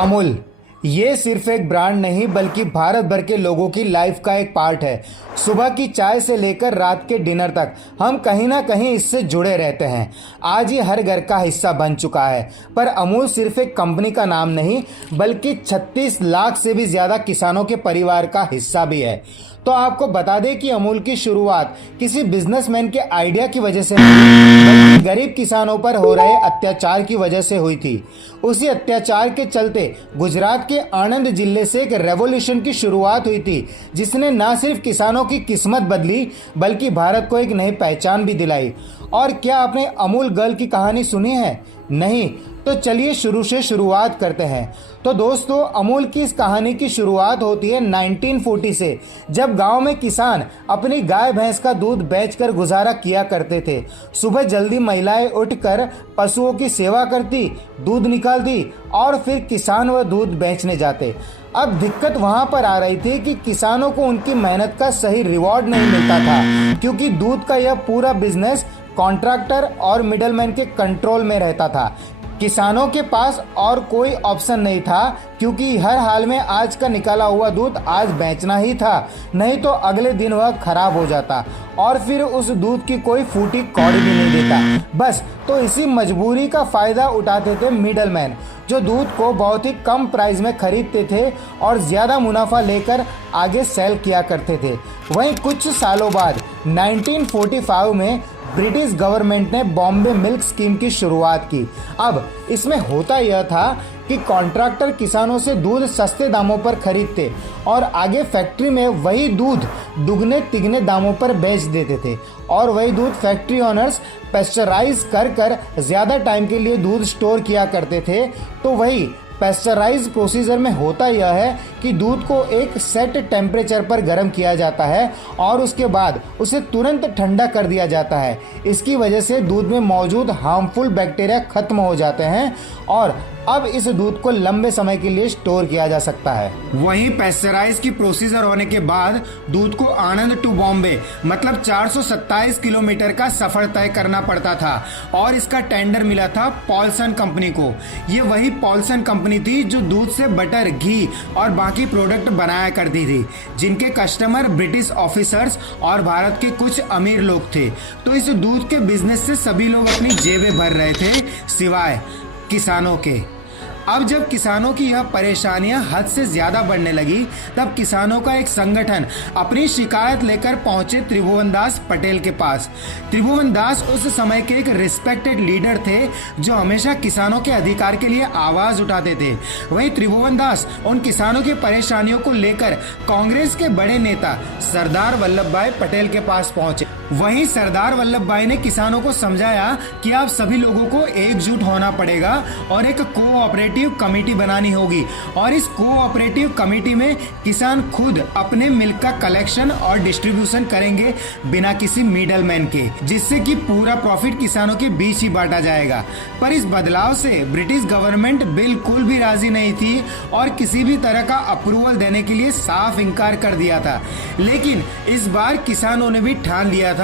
अमूल ये सिर्फ एक ब्रांड नहीं बल्कि भारत भर के लोगों की लाइफ का एक पार्ट है। सुबह की चाय से लेकर रात के डिनर तक हम कहीं ना कहीं इससे जुड़े रहते हैं। आज ये हर घर का हिस्सा बन चुका है। पर अमूल सिर्फ एक कंपनी का नाम नहीं बल्कि 36 लाख से भी ज्यादा किसानों के परिवार का हिस्सा भी है। तो आपको बता दें कि अमूल की शुरुआत किसी बिजनेसमैन के आइडिया की वजह से नहीं बल्कि गरीब किसानों पर हो रहे अत्याचार की वजह से हुई थी। उसी अत्याचार के चलते गुजरात के आणंद जिले से एक रेवोल्यूशन की शुरुआत हुई थी, जिसने न सिर्फ किसानों की किस्मत बदली बल्कि भारत को एक नई पहचान भी दिलाई। और क्या आपने अमूल गर्ल की कहानी सुनी है? नहीं तो चलिए शुरू से शुरुआत करते हैं। तो दोस्तों, अमूल की इस कहानी की शुरुआत होती है 1940 से, जब गांव में किसान अपनी गाय भैंस का दूध बेचकर गुजारा किया करते थे। सुबह जल्दी महिलाएं उठकर पशुओं की सेवा करती, दूध निकालती और फिर किसान वह दूध बेचने जाते। अब दिक्कत वहां पर आ रही थी कि किसानों को उनकी मेहनत का सही रिवॉर्ड नहीं मिलता था, क्योंकि दूध का यह पूरा बिजनेस कॉन्ट्रैक्टर और मिडलमैन के कंट्रोल में रहता था। किसानों के पास और कोई ऑप्शन नहीं था, क्योंकि हर हाल में आज का निकाला हुआ दूध आज बेचना ही था, नहीं तो अगले दिन वह खराब हो जाता और फिर उस दूध की कोई फूटी कौड़ी भी नहीं देता। बस तो इसी मजबूरी का फायदा उठाते थे मिडलमैन, जो दूध को बहुत ही कम प्राइस में खरीदते थे और ज्यादा मुनाफा लेकर आगे सेल किया करते थे। वहीं कुछ सालों बाद 1945 में ब्रिटिश गवर्नमेंट ने बॉम्बे मिल्क स्कीम की शुरुआत की। अब इसमें होता यह था कि कॉन्ट्रैक्टर किसानों से दूध सस्ते दामों पर खरीदते और आगे फैक्ट्री में वही दूध दुगने तिगने दामों पर बेच देते थे, और वही दूध फैक्ट्री ओनर्स पेस्चराइज कर ज्यादा टाइम के लिए दूध स्टोर किया करते थे। तो वही पेस्चराइज प्रोसीजर में होता यह है कि दूध को एक सेट टेम्परेचर पर गर्म किया जाता है और उसके बाद उसे तुरंत ठंडा कर दिया जाता है। इसकी वजह से दूध में मौजूद हार्मफुल बैक्टीरिया खत्म हो जाते हैं और अब इस दूध को लंबे समय के लिए स्टोर किया जा सकता है। वहीं पेस्चराइज की प्रोसीजर होने के बाद दूध को आणंद टू बॉम्बे मतलब 427 किलोमीटर का सफर तय करना पड़ता था और इसका टेंडर मिला था पॉलसन कंपनी को। ये वही पॉलसन कंपनी थी जो दूध से बटर, घी और बाकी प्रोडक्ट बनाया करती थी, जिनके कस्टमर ब्रिटिश ऑफिसर्स और भारत के कुछ अमीर लोग थे। तो इस दूध के बिजनेस से सभी लोग अपनी जेबें भर रहे थे, सिवाय किसानों के। अब जब किसानों की यह परेशानियां हद से ज्यादा बढ़ने लगी, तब किसानों का एक संगठन अपनी शिकायत लेकर पहुंचे त्रिभुवन दास पटेल के पास। त्रिभुवन दास उस समय के एक रिस्पेक्टेड लीडर थे, जो हमेशा किसानों के अधिकार के लिए आवाज उठाते थे। वहीं त्रिभुवन दास उन किसानों की परेशानियों को लेकर कांग्रेस के बड़े नेता सरदार वल्लभ भाई पटेल के पास पहुंचे। वहीं सरदार वल्लभ भाई ने किसानों को समझाया कि आप सभी लोगों को एकजुट होना पड़ेगा और एक कोऑपरेटिव कमेटी बनानी होगी, और इस कोऑपरेटिव कमेटी में किसान खुद अपने मिल्क का कलेक्शन और डिस्ट्रीब्यूशन करेंगे बिना किसी मिडलमैन के, जिससे कि पूरा प्रॉफिट किसानों के बीच ही बांटा जाएगा। पर इस बदलाव से ब्रिटिश गवर्नमेंट बिल्कुल भी राजी नहीं थी और किसी भी तरह का अप्रूवल देने के लिए साफ इनकार कर दिया था। लेकिन इस बार किसानों ने भी ठान लिया था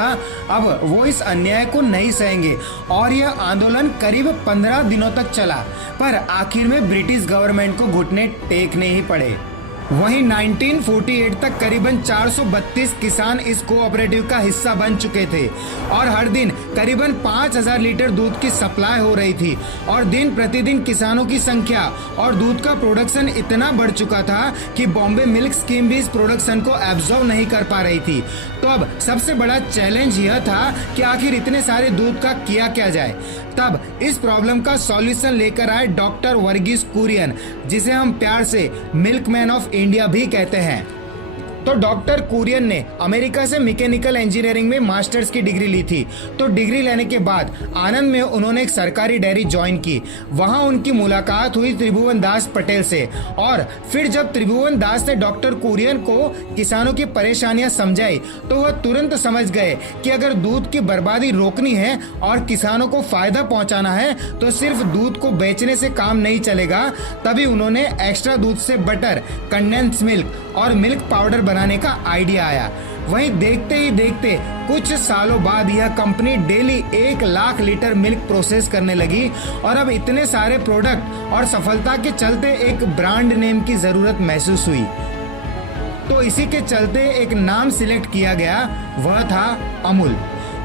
अब वो इस अन्याय को नहीं सहेंगे, और यह आंदोलन करीब 15 दिनों तक चला, पर आखिर में ब्रिटिश गवर्नमेंट को घुटने टेकने ही पड़े। वहीं 1948 तक करीबन 432 किसान इस कोऑपरेटिव का हिस्सा बन चुके थे और हर दिन करीबन 5000 लीटर दूध की सप्लाई हो रही थी, और दिन प्रतिदिन किसानों की संख्या और दूध का प्रोडक्शन इतना बढ़ चुका था कि बॉम्बे मिल्क स्कीम भी इस प्रोडक्शन को एब्जॉर्व नहीं कर पा रही थी। तो अब सबसे बड़ा चैलेंज यह था कि आखिर इतने सारे दूध का किया क्या जाए। तब इस प्रॉब्लम का सॉल्यूशन लेकर आए डॉक्टर वर्गीस कुरियन, जिसे हम प्यार से मिल्कमैन ऑफ इंडिया भी कहते हैं। तो डॉक्टर कुरियन ने अमेरिका से मैकेनिकल इंजीनियरिंग में मास्टर्स की डिग्री ली थी। तो डिग्री लेने के बाद आनंद में उन्होंने एक सरकारी डेयरी ज्वाइन की। वहां उनकी मुलाकात हुई त्रिभुवन दास पटेल से, और फिर जब त्रिभुवन दास ने डॉक्टर कुरियन को किसानों की परेशानियां समझाई, तो वह तुरंत समझ गए कि अगर दूध की बर्बादी रोकनी है और किसानों को फायदा पहुंचाना है तो सिर्फ दूध को बेचने से काम नहीं चलेगा। तभी उन्होंने एक्स्ट्रा दूध से बटर, कंडेंस मिल्क और मिल्क पाउडर बनाने का आइडिया आया। वहीं देखते ही देखते कुछ सालों बाद यह company daily 1 lakh litre milk process करने लगी और अब इतने सारे प्रोडक्ट और सफलता के चलते एक ब्रांड नेम की जरूरत महसूस हुई। तो इसी के चलते एक नाम सिलेक्ट किया गया, वह था अमूल।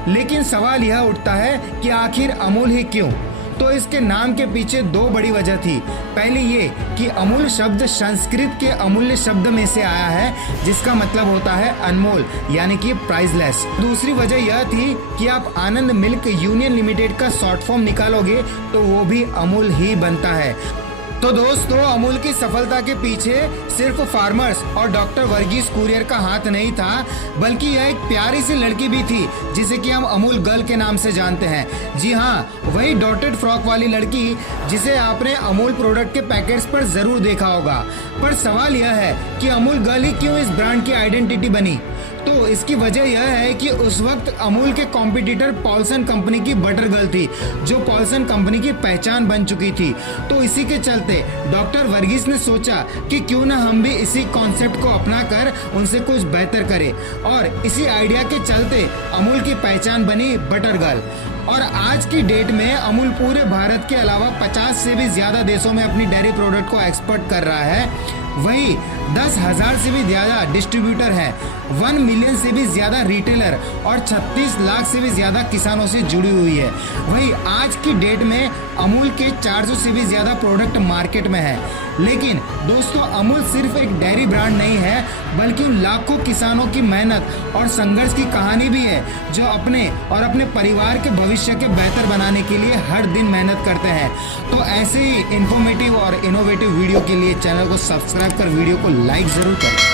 लेकिन सवाल यह उठता है कि आखिर अमूल ही क्यों? तो इसके नाम के पीछे 2 बड़ी वजह थी। पहली ये कि अमूल शब्द संस्कृत के अमूल्य शब्द में से आया है, जिसका मतलब होता है अनमोल यानी कि प्राइसलेस। दूसरी वजह यह थी कि आप आनंद मिल्क यूनियन लिमिटेड का शॉर्ट फॉर्म निकालोगे तो वो भी अमूल ही बनता है। तो दोस्तों, अमूल की सफलता के पीछे सिर्फ फार्मर्स और डॉक्टर वर्गीस कुरियन का हाथ नहीं था, बल्कि यह एक प्यारी सी लड़की भी थी जिसे कि हम अमूल गर्ल के नाम से जानते हैं। जी हाँ, वही डॉटेड फ्रॉक वाली लड़की जिसे आपने अमूल प्रोडक्ट के पैकेट्स पर जरूर देखा होगा। पर सवाल यह है कि अमूल गर्ल ही क्यों इस ब्रांड की आइडेंटिटी बनी? तो इसकी वजह यह है कि उस वक्त अमूल के कॉम्पिटिटर पॉल्सन कंपनी की बटर गर्ल थी, जो पॉल्सन कंपनी की पहचान बन चुकी थी। तो इसी के चलते डॉक्टर वर्गीस ने सोचा कि क्यों ना हम भी इसी कॉन्सेप्ट को अपनाकर उनसे कुछ बेहतर करें, और इसी आइडिया के चलते अमूल की पहचान बनी बटर गर्ल। और आज की डेट में अमूल पूरे भारत के अलावा 50 से भी ज्यादा देशों में अपनी डेयरी प्रोडक्ट को एक्सपोर्ट कर रहा है। वही 10,000 से भी ज्यादा डिस्ट्रीब्यूटर हैं, 1 मिलियन से भी ज्यादा रिटेलर और 36 लाख से भी ज्यादा किसानों से जुड़ी हुई है। वही आज की डेट में अमूल के 400 से भी ज्यादा प्रोडक्ट मार्केट में है। लेकिन दोस्तों, अमूल सिर्फ एक डेयरी ब्रांड नहीं है, बल्कि उन लाखों किसानों की मेहनत और संघर्ष की कहानी भी है, जो अपने और अपने परिवार के भविष्य के बेहतर बनाने के लिए हर दिन मेहनत करते हैं। तो ऐसे ही इंफॉर्मेटिव और इनोवेटिव वीडियो के लिए चैनल को सब्सक्राइब कर वीडियो को लाइक जरूर करें।